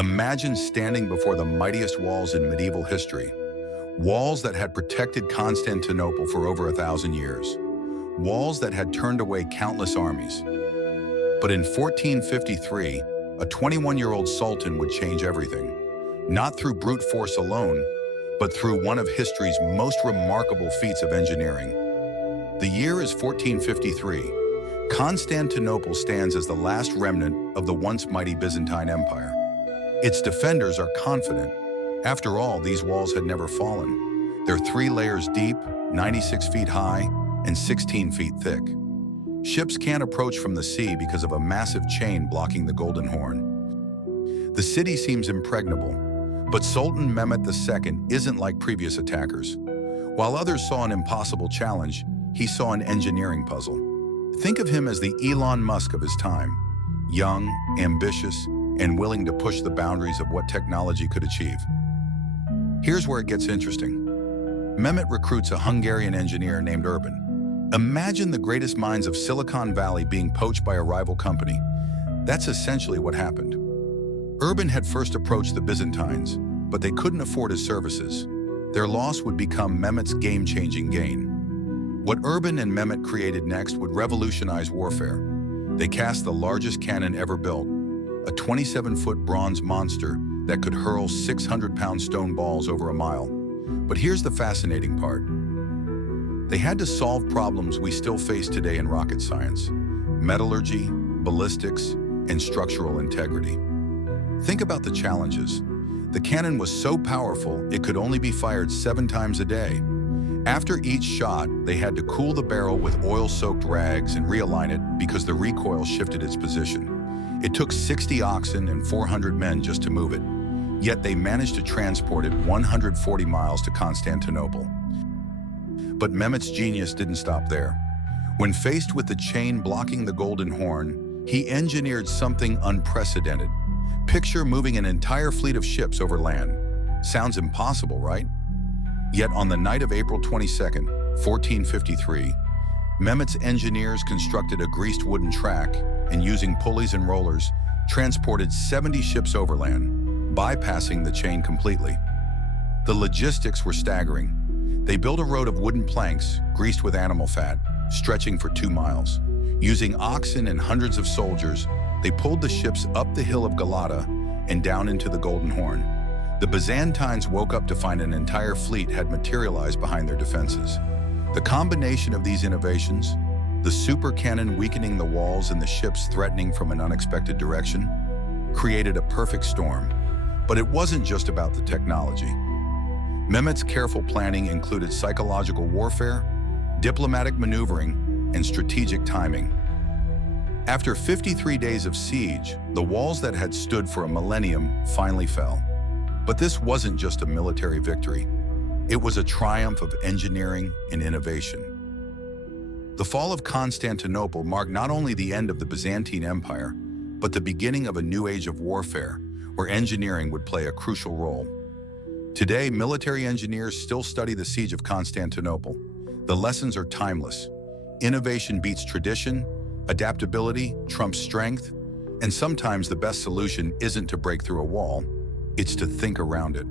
Imagine standing before the mightiest walls in medieval history, walls that had protected Constantinople for over 1,000 years, walls that had turned away countless armies. But in 1453, a 21-year-old sultan would change everything, not through brute force alone, but through one of history's most remarkable feats of engineering. The year is 1453. Constantinople stands as the last remnant of the once mighty Byzantine Empire. Its defenders are confident. After all, these walls had never fallen. They're 3 layers deep, 96 feet high, and 16 feet thick. Ships can't approach from the sea because of a massive chain blocking the Golden Horn. The city seems impregnable, but Sultan Mehmet II isn't like previous attackers. While others saw an impossible challenge, he saw an engineering puzzle. Think of him as the Elon Musk of his time, young, ambitious, and willing to push the boundaries of what technology could achieve. Here's where it gets interesting. Mehmet recruits a Hungarian engineer named Urban. Imagine the greatest minds of Silicon Valley being poached by a rival company. That's essentially what happened. Urban had first approached the Byzantines, but they couldn't afford his services. Their loss would become Mehmet's game-changing gain. What Urban and Mehmet created next would revolutionize warfare. They cast the largest cannon ever built, a 27-foot bronze monster that could hurl 600-pound stone balls over a mile. But here's the fascinating part. They had to solve problems we still face today in rocket science: metallurgy, ballistics, and structural integrity. Think about the challenges. The cannon was so powerful it could only be fired 7 times a day. After each shot, they had to cool the barrel with oil-soaked rags and realign it because the recoil shifted its position. It took 60 oxen and 400 men just to move it, yet they managed to transport it 140 miles to Constantinople. But Mehmet's genius didn't stop there. When faced with the chain blocking the Golden Horn, he engineered something unprecedented. Picture moving an entire fleet of ships over land. Sounds impossible, right? Yet on the night of April 22nd, 1453, Mehmet's engineers constructed a greased wooden track and, using pulleys and rollers, transported 70 ships overland, bypassing the chain completely. The logistics were staggering. They built a road of wooden planks, greased with animal fat, stretching for 2 miles. Using oxen and hundreds of soldiers, they pulled the ships up the hill of Galata and down into the Golden Horn. The Byzantines woke up to find an entire fleet had materialized behind their defenses. The combination of these innovations, the super cannon weakening the walls and the ships threatening from an unexpected direction, created a perfect storm. But it wasn't just about the technology. Mehmet's careful planning included psychological warfare, diplomatic maneuvering, and strategic timing. After 53 days of siege, the walls that had stood for a millennium finally fell. But this wasn't just a military victory. It was a triumph of engineering and innovation. The fall of Constantinople marked not only the end of the Byzantine Empire, but the beginning of a new age of warfare, where engineering would play a crucial role. Today, military engineers still study the siege of Constantinople. The lessons are timeless. Innovation beats tradition, adaptability trumps strength, and sometimes the best solution isn't to break through a wall, it's to think around it.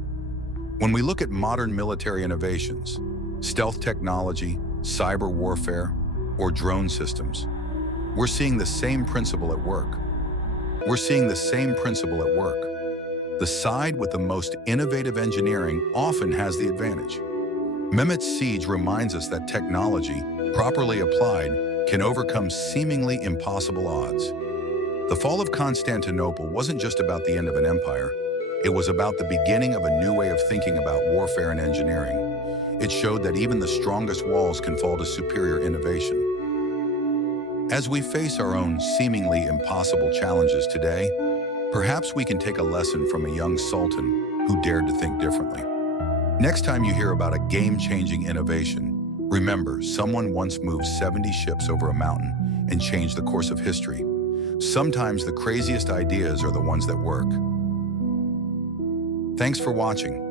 When we look at modern military innovations, stealth technology, cyber warfare, or drone systems, we're seeing the same principle at work. The side with the most innovative engineering often has the advantage. Mehmet's siege reminds us that technology, properly applied, can overcome seemingly impossible odds. The fall of Constantinople wasn't just about the end of an empire. It was about the beginning of a new way of thinking about warfare and engineering. It showed that even the strongest walls can fall to superior innovation. As we face our own seemingly impossible challenges today, perhaps we can take a lesson from a young sultan who dared to think differently. Next time you hear about a game-changing innovation, remember, someone once moved 70 ships over a mountain and changed the course of history. Sometimes the craziest ideas are the ones that work. Thanks for watching.